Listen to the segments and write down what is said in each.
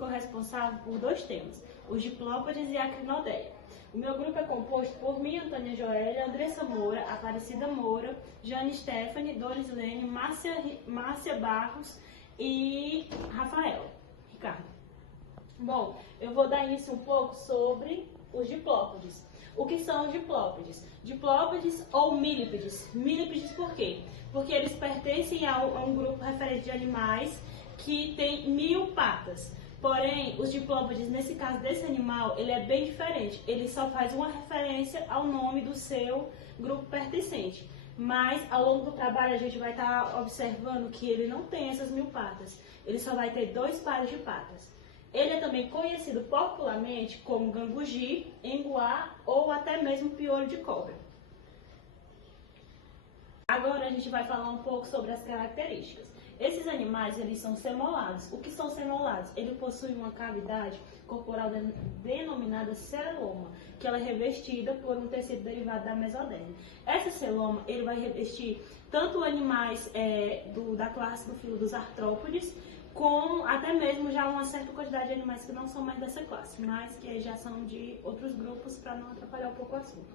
ficou responsável por 2 temas, os diplópodes e a acrinodeia. O meu grupo é composto por mim, Antônia Joélia, Andressa Moura, Aparecida Moura, Jane Stephanie, Doris Lene, Márcia Barros e Ricardo. Bom, eu vou dar início um pouco sobre os diplópodes. O que são os diplópodes? Diplópodes ou milípedes? Milípedes por quê? Porque eles pertencem a um grupo referente de animais que tem 1000 patas. Porém, os diplópodes, nesse caso desse animal, ele é bem diferente. Ele só faz uma referência ao nome do seu grupo pertencente. Mas, ao longo do trabalho, a gente vai estar observando que ele não tem essas 1000 patas. Ele só vai ter 2 pares de patas. Ele é também conhecido popularmente como gangugi, enguá ou até mesmo piolho de cobra. Agora a gente vai falar um pouco sobre as características. Esses animais, eles são semolados. O que são semolados? Ele possui uma cavidade corporal denominada celoma, que ela é revestida por um tecido derivado da mesoderme. Essa celoma, ele vai revestir tanto animais da classe do filo dos artrópodes, como até mesmo já uma certa quantidade de animais que não são mais dessa classe, mas que já são de outros grupos, para não atrapalhar um pouco o assunto.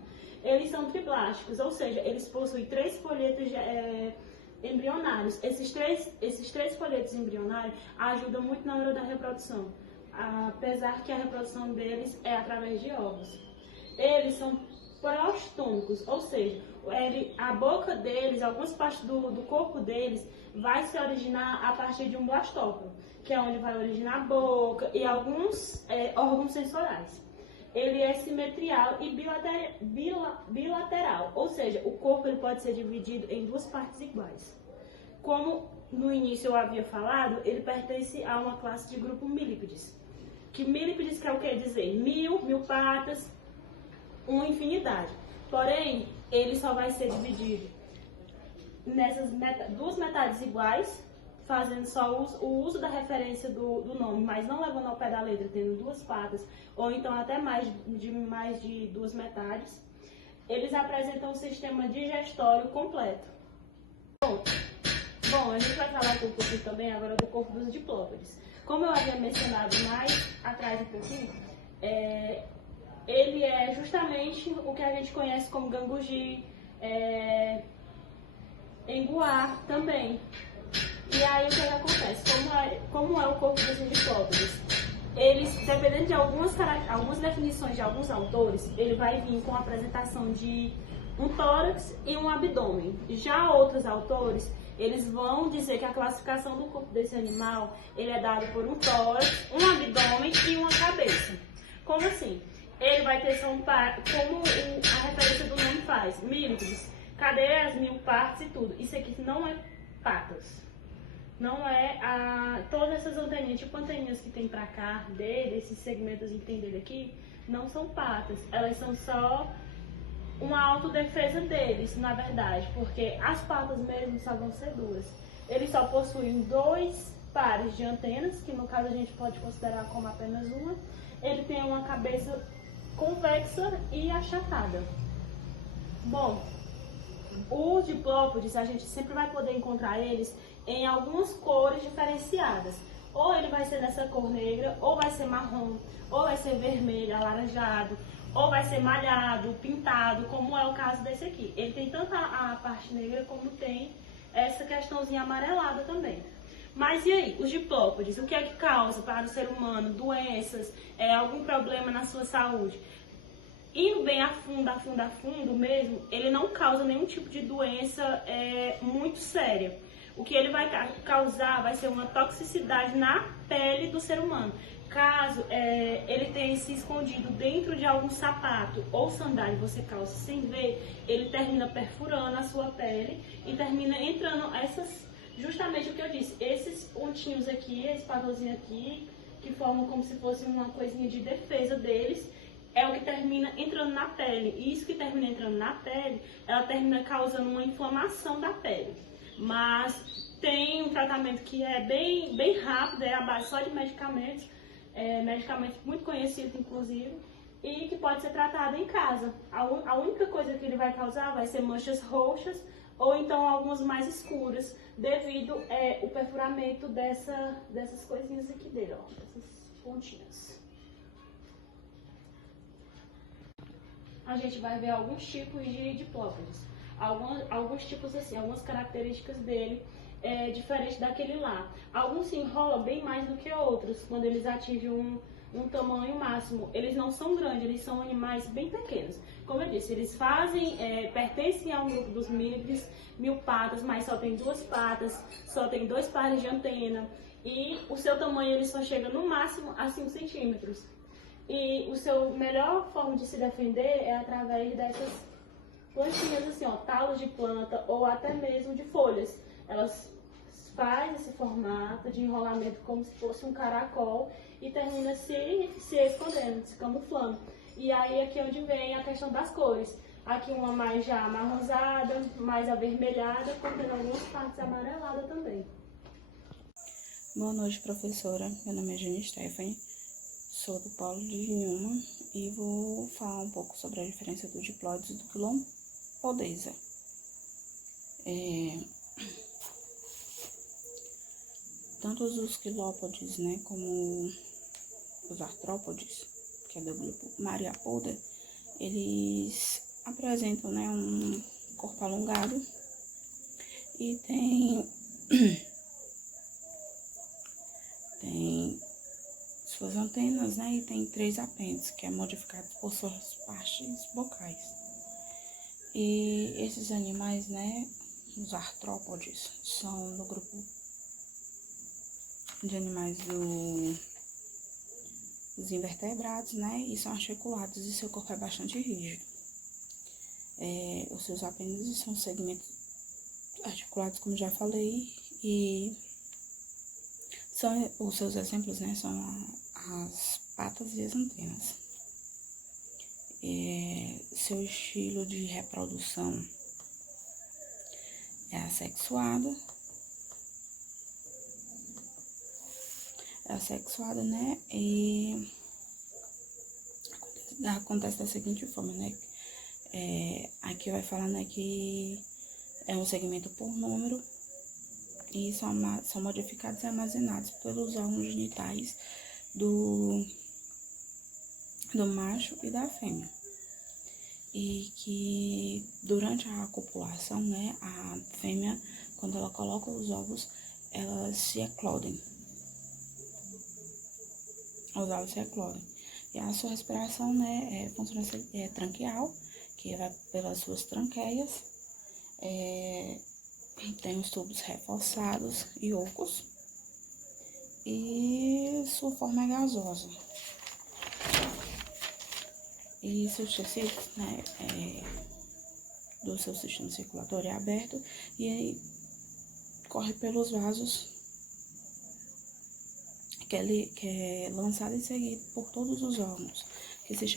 Eles são triblásticos, ou seja, eles possuem 3 folhetos embrionários. Esses três folhetos embrionários ajudam muito na hora da reprodução, apesar que a reprodução deles é através de ovos. Eles são prostômicos, ou seja, a boca deles, algumas partes do corpo deles, vai se originar a partir de um blastóporo, que é onde vai originar a boca e alguns órgãos sensoriais. Ele é simetrial e bilateral, ou seja, o corpo ele pode ser dividido em 2 partes iguais. Como no início eu havia falado, ele pertence a uma classe de grupo milípedes. Que milípedes quer o que dizer? 1000 patas, uma infinidade. Porém, ele só vai ser dividido nessas 2 metades iguais, fazendo só o uso da referência do nome, mas não levando ao pé da letra, tendo 2 patas, ou então até mais de 2 metades. Eles apresentam um sistema digestório completo. Bom, a gente vai falar um pouquinho também agora do corpo dos diplópodes. Como eu havia mencionado mais atrás um pouquinho, ele é justamente o que a gente conhece como gangugi, enguá também. E aí o que acontece? Como é o corpo desses diplópodes? Eles, dependendo de algumas definições de alguns autores, ele vai vir com a apresentação de um tórax e um abdômen. Já outros autores, eles vão dizer que a classificação do corpo desse animal, ele é dado por um tórax, um abdômen e uma cabeça. Como assim? Ele vai ter como a referência do nome faz, milípedes. Cadê as 1000 partes e tudo? Isso aqui não é patas. Não é todas essas anteninhas, tipo anteninhas que tem pra cá dele, esses segmentos que tem dele aqui, não são patas. Elas são só uma autodefesa deles, na verdade, porque as patas mesmo só vão ser 2. Eles só possuem 2 pares de antenas, que no caso a gente pode considerar como apenas uma. Ele tem uma cabeça convexa e achatada. Bom, os diplópodes, a gente sempre vai poder encontrar eles em algumas cores diferenciadas. Ou ele vai ser dessa cor negra, ou vai ser marrom, ou vai ser vermelho, alaranjado, ou vai ser malhado, pintado, como é o caso desse aqui. Ele tem tanto a parte negra como tem essa questãozinha amarelada também. Mas e aí, os diplópodes, o que é que causa para o ser humano doenças, algum problema na sua saúde? Indo bem a fundo mesmo, ele não causa nenhum tipo de doença muito séria. O que ele vai causar vai ser uma toxicidade na pele do ser humano. Caso ele tenha se escondido dentro de algum sapato ou sandália, você calça sem ver, ele termina perfurando a sua pele e termina entrando justamente o que eu disse, esses pontinhos aqui, esse padrãozinho aqui, que formam como se fosse uma coisinha de defesa deles, é o que termina entrando na pele. E isso que termina entrando na pele, ela termina causando uma inflamação da pele. Mas tem um tratamento que é bem rápido, é a base só de medicamentos, medicamentos muito conhecidos inclusive, e que pode ser tratado em casa. A única coisa que ele vai causar vai ser manchas roxas ou então algumas mais escuras, devido ao perfuramento dessas coisinhas aqui dele, ó, pontinhas. A gente vai ver alguns tipos de diplópodes. Alguns tipos assim, algumas características dele é diferente daquele lá. Alguns se enrolam bem mais do que outros, quando eles atingem um tamanho máximo. Eles não são grandes, eles são animais bem pequenos. Como eu disse, eles pertencem ao grupo dos mílides, milpatas, mas só tem 2 patas, só tem 2 pares de antena. E o seu tamanho ele só chega no máximo a 5 centímetros. E o seu melhor forma de se defender é através dessas plantinhas assim, ó, talos de planta ou até mesmo de folhas. Elas fazem esse formato de enrolamento como se fosse um caracol e termina se escondendo, se camuflando. E aí aqui é onde vem a questão das cores. Aqui uma mais já amarronzada, mais avermelhada, contendo algumas partes amareladas também. Boa noite, professora. Meu nome é Jenny Stephanie, sou do Polo de Inhuma e vou falar um pouco sobre a diferença do diplóides e do quilompodeza. Tanto os quilópodes, né, como os artrópodes, que é do grupo Myriapoda, eles apresentam, né, um corpo alongado e tem suas antenas, né, e tem 3 apêndices, que é modificado por suas partes vocais. E esses animais, né, os artrópodes, são do grupo de animais dos invertebrados, né, e são articulados e seu corpo é bastante rígido. Os seus apêndices são segmentos articulados, como já falei, e os seus exemplos, né, são as patas e as antenas. Seu estilo de reprodução é assexuada. Né, e acontece da seguinte forma, né, aqui vai falar, né, que é um segmento por número e são modificados e armazenados pelos órgãos genitais do macho e da fêmea. E que durante a copulação, né, a fêmea, quando ela coloca os ovos, elas se eclodem. Os ovos se eclodem. E a sua respiração, né, funciona tranqueal, que vai pelas suas tranqueias. Tem os tubos reforçados e ocos. E sua forma é gasosa. E seus tecidos, né, do seu sistema circulatório é aberto e aí corre pelos vasos que é lançado e seguido por todos os órgãos, que se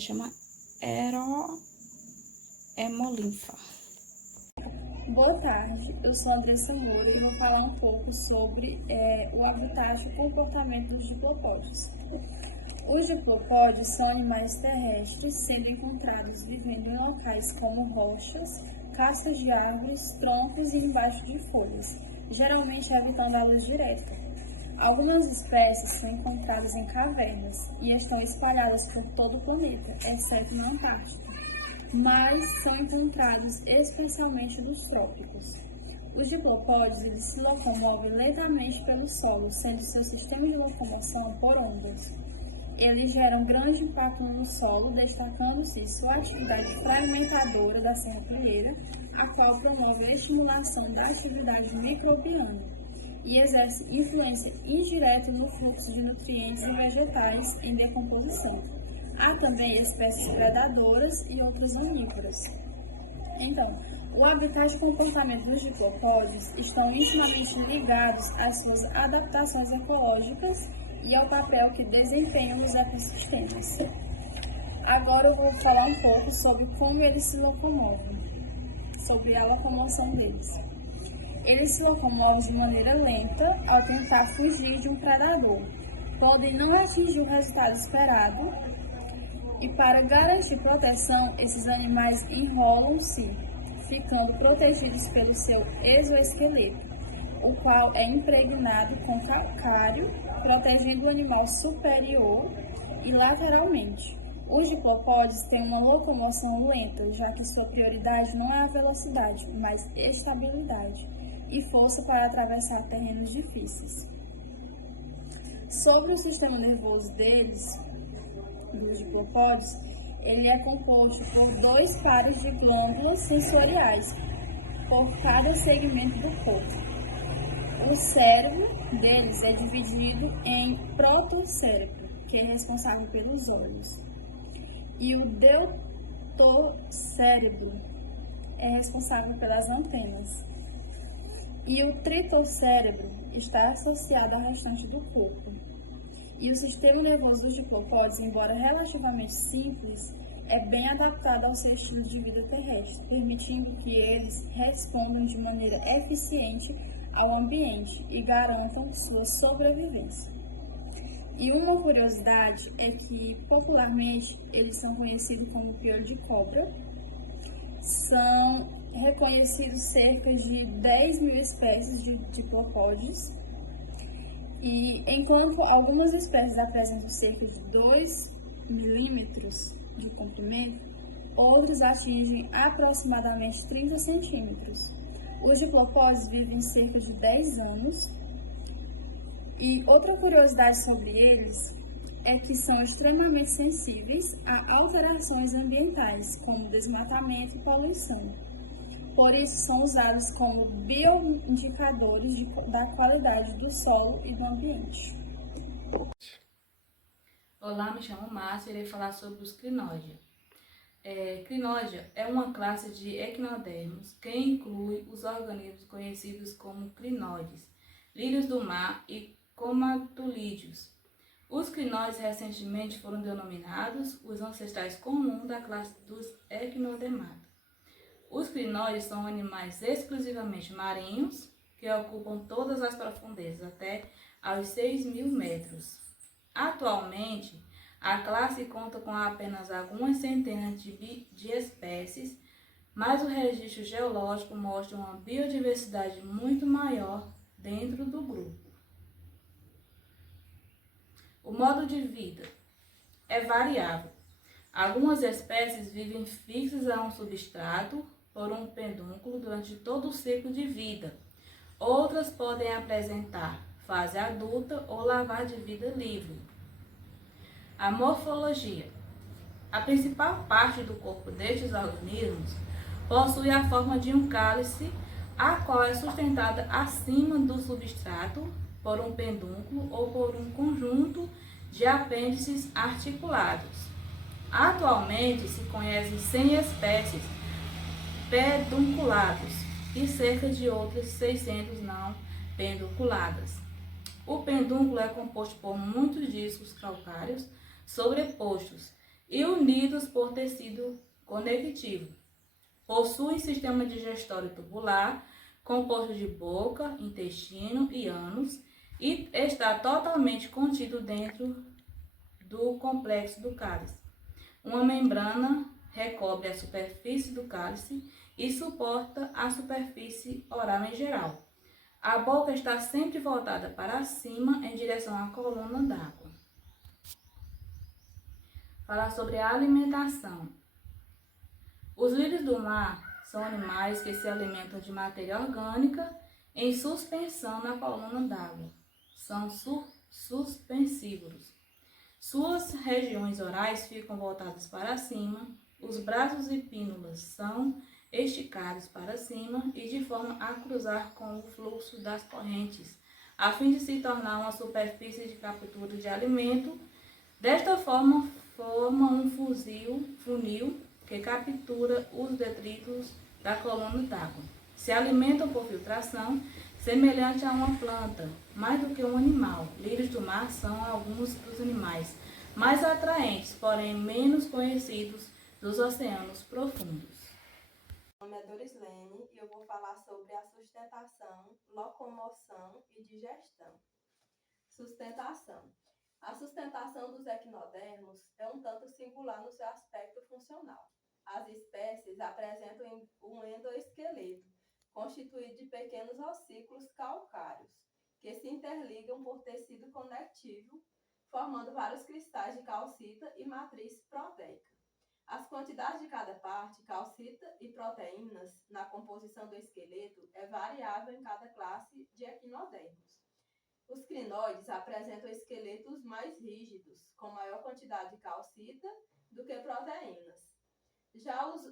chama hemolinfa. Boa tarde, eu sou Andressa Moura e vou falar um pouco sobre o habitat e o comportamento dos diplopódios. Os diplopódios são animais terrestres, sendo encontrados vivendo em locais como rochas, cascas de árvores, troncos e embaixo de folhas, geralmente evitando a luz direta. Algumas espécies são encontradas em cavernas e estão espalhadas por todo o planeta, exceto na Antártica, mas são encontrados especialmente nos trópicos. Os diplopódios eles se locomovem lentamente pelo solo, sendo seu sistema de locomoção por ondas. Eles geram grande impacto no solo, destacando-se sua atividade fragmentadora da serrapilheira, a qual promove a estimulação da atividade microbiana e exerce influência indireta no fluxo de nutrientes e vegetais em decomposição. Há também espécies predadoras e outras onívoras. Então, o habitat e comportamento dos diplopódios estão intimamente ligados às suas adaptações ecológicas e ao papel que desempenham nos ecossistemas. Agora eu vou falar um pouco sobre como eles se locomovem, sobre a locomoção deles. Eles se locomovem de maneira lenta ao tentar fugir de um predador. Podem não atingir o resultado esperado e, para garantir proteção, esses animais enrolam-se, ficando protegidos pelo seu exoesqueleto. o qual é impregnado com calcário, protegendo o animal superior e lateralmente. Os diplopódios têm uma locomoção lenta, já que sua prioridade não é a velocidade, mas estabilidade e força para atravessar terrenos difíceis. Sobre o sistema nervoso dos diplopódios, ele é composto por 2 pares de glândulas sensoriais por cada segmento do corpo. O cérebro deles é dividido em protocérebro, que é responsável pelos olhos, e o deutocérebro é responsável pelas antenas. E o tritocérebro está associado ao restante do corpo. E o sistema nervoso dos diplopódios, embora relativamente simples, é bem adaptado ao seu estilo de vida terrestre, permitindo que eles respondam de maneira eficiente ao ambiente e garantam sua sobrevivência. E uma curiosidade é que, popularmente, eles são conhecidos como piolho de cobra. São reconhecidos cerca de 10.000 espécies de diplopódios, e enquanto algumas espécies apresentam cerca de 2 milímetros de comprimento, outros atingem aproximadamente 30 centímetros. Os diplopódios vivem cerca de 10 anos, e outra curiosidade sobre eles é que são extremamente sensíveis a alterações ambientais, como desmatamento e poluição. Por isso, são usados como bioindicadores da qualidade do solo e do ambiente. Olá, me chamo Márcia e irei falar sobre os crinódia. Crinódia é uma classe de equinodermos que inclui os organismos conhecidos como crinóides, lírios do mar e comatulídeos. Os crinóides recentemente foram denominados os ancestrais comuns da classe dos equinodermados. Os crinóides são animais exclusivamente marinhos que ocupam todas as profundezas, até aos 6.000 metros. Atualmente, a classe conta com apenas algumas centenas de espécies, mas o registro geológico mostra uma biodiversidade muito maior dentro do grupo. O modo de vida é variável. Algumas espécies vivem fixas a um substrato por um pedúnculo durante todo o ciclo de vida. Outras podem apresentar fase adulta ou lavar de vida livre. A morfologia. A principal parte do corpo destes organismos possui a forma de um cálice, a qual é sustentada acima do substrato por um pedúnculo ou por um conjunto de apêndices articulados. Atualmente se conhecem 100 espécies pedunculadas e cerca de outras 600 não pedunculadas. O pedúnculo é composto por muitos discos calcários sobrepostos e unidos por tecido conectivo. Possui sistema digestório tubular, composto de boca, intestino e ânus, e está totalmente contido dentro do complexo do cálice. Uma membrana recobre a superfície do cálice e suporta a superfície oral em geral. A boca está sempre voltada para cima em direção à coluna d'água. Falar sobre a alimentação. Os lírios do mar são animais que se alimentam de matéria orgânica em suspensão na coluna d'água. São suspensívoros. Suas regiões orais ficam voltadas para cima, os braços e pínnulas são esticados para cima e de forma a cruzar com o fluxo das correntes, a fim de se tornar uma superfície de captura de alimento. Desta forma, forma um funil que captura os detritos da coluna d'água. Se alimentam por filtração, semelhante a uma planta, mais do que um animal. Lírios do mar são alguns dos animais mais atraentes, porém menos conhecidos dos oceanos profundos. Meu nome é Dorislene e eu vou falar sobre a sustentação, locomoção e digestão. Sustentação. A sustentação dos equinodermos é um tanto singular no seu aspecto funcional. As espécies apresentam um endoesqueleto, constituído de pequenos ossículos calcários, que se interligam por tecido conectivo, formando vários cristais de calcita e matriz proteica. As quantidades de cada parte, calcita e proteínas, na composição do esqueleto é variável em cada classe de equinodermos. Os crinoides apresentam esqueletos mais rígidos, com maior quantidade de calcita do que proteínas. Já os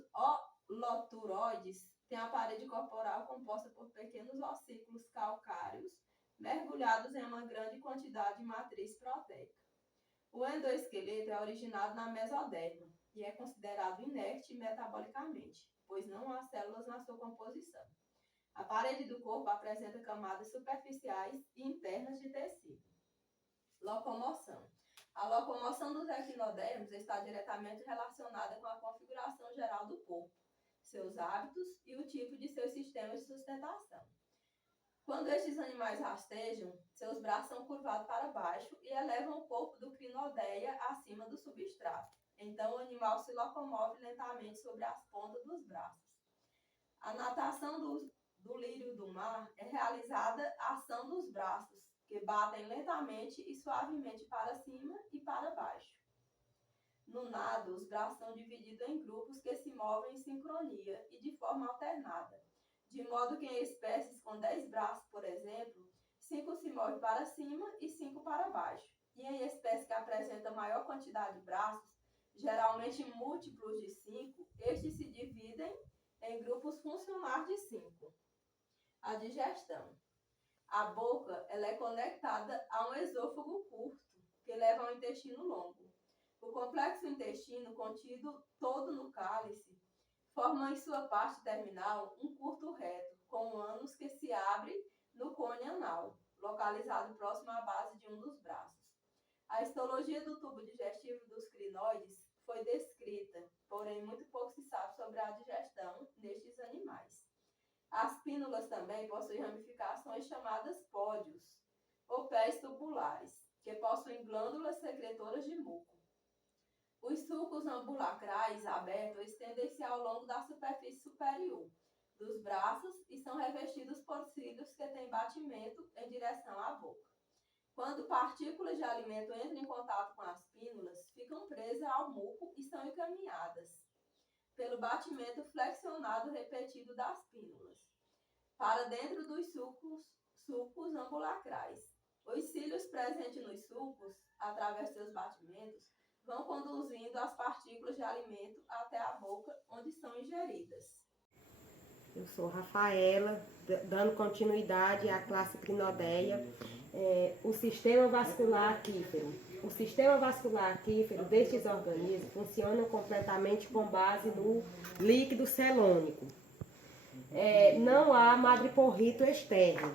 holoturoides têm a parede corporal composta por pequenos ossículos calcários, mergulhados em uma grande quantidade de matriz proteica. O endoesqueleto é originado na mesoderma e é considerado inerte metabolicamente, pois não há células na sua composição. A parede do corpo apresenta camadas superficiais e internas de tecido. Locomoção. A locomoção dos equinodermos está diretamente relacionada com a configuração geral do corpo, seus hábitos e o tipo de seus sistemas de sustentação. Quando estes animais rastejam, seus braços são curvados para baixo e elevam o corpo do crinodeia acima do substrato. Então, o animal se locomove lentamente sobre as pontas dos braços. A natação do lírio do mar é realizada a ação dos braços, que batem lentamente e suavemente para cima e para baixo. No nado, os braços são divididos em grupos que se movem em sincronia e de forma alternada, de modo que em espécies com 10 braços, por exemplo, 5 se movem para cima e 5 para baixo. E em espécies que apresentam maior quantidade de braços, geralmente múltiplos de 5, estes se dividem em grupos funcionais de 5. A digestão. A boca ela é conectada a um esôfago curto, que leva ao intestino longo. O complexo intestino, contido todo no cálice, forma em sua parte terminal um curto reto, com um ânus que se abre no cone anal, localizado próximo à base de um dos braços. A histologia do tubo digestivo dos crinoides foi descrita, porém muito pouco se sabe sobre a digestão nestes animais. As pínulas também possuem ramificações chamadas pódios, ou pés tubulares, que possuem glândulas secretoras de muco. Os sulcos ambulacrais abertos estendem-se ao longo da superfície superior dos braços e são revestidos por cílios que têm batimento em direção à boca. Quando partículas de alimento entram em contato com as pínulas, ficam presas ao muco e são encaminhadas pelo batimento flexionado repetido das pínulas para dentro dos sulcos ambulacrais. Os cílios presentes nos sulcos, através de seus batimentos, vão conduzindo as partículas de alimento até a boca, onde são ingeridas. Eu sou Rafaela, dando continuidade à classe crinodeia. O sistema vascular aquífero. O sistema vascular aquífero destes organismos funciona completamente com base no líquido celônico. Não há madreporrito externo.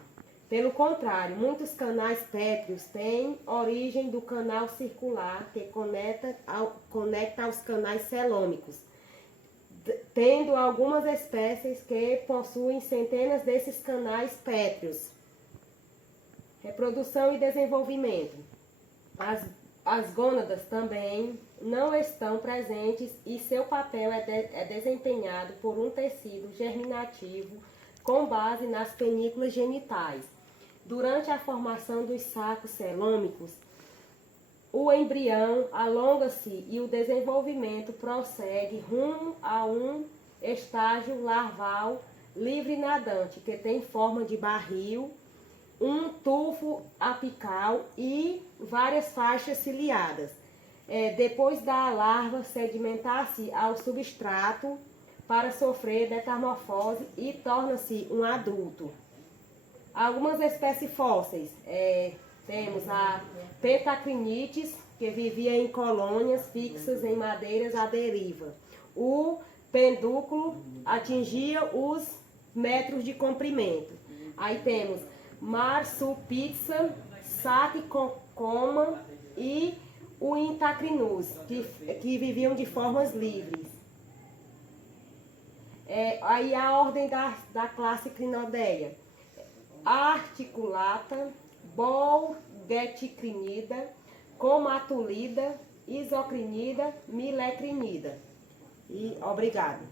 Pelo contrário, muitos canais pétreos têm origem do canal circular que conecta aos canais celômicos, tendo algumas espécies que possuem centenas desses canais pétreos. Reprodução e desenvolvimento. As gônadas também não estão presentes e seu papel é desempenhado por um tecido germinativo com base nas penículas genitais. Durante a formação dos sacos celômicos, o embrião alonga-se e o desenvolvimento prossegue rumo a um estágio larval livre nadante, que tem forma de barril, um tufo apical e várias faixas ciliadas. Depois da larva sedimentar-se ao substrato para sofrer metamorfose e torna-se um adulto. Algumas espécies fósseis, temos a Pentacrinites, que vivia em colônias fixas em madeiras à deriva. O pedúnculo atingia os metros de comprimento. Aí temos Marsupilza, Saticoma e o Intacrinus, que viviam de formas livres. Aí a ordem da classe crinodeia. Articulata, Bolgeticrinida, Comatulida, Isocrinida, Milecrinida. E obrigado.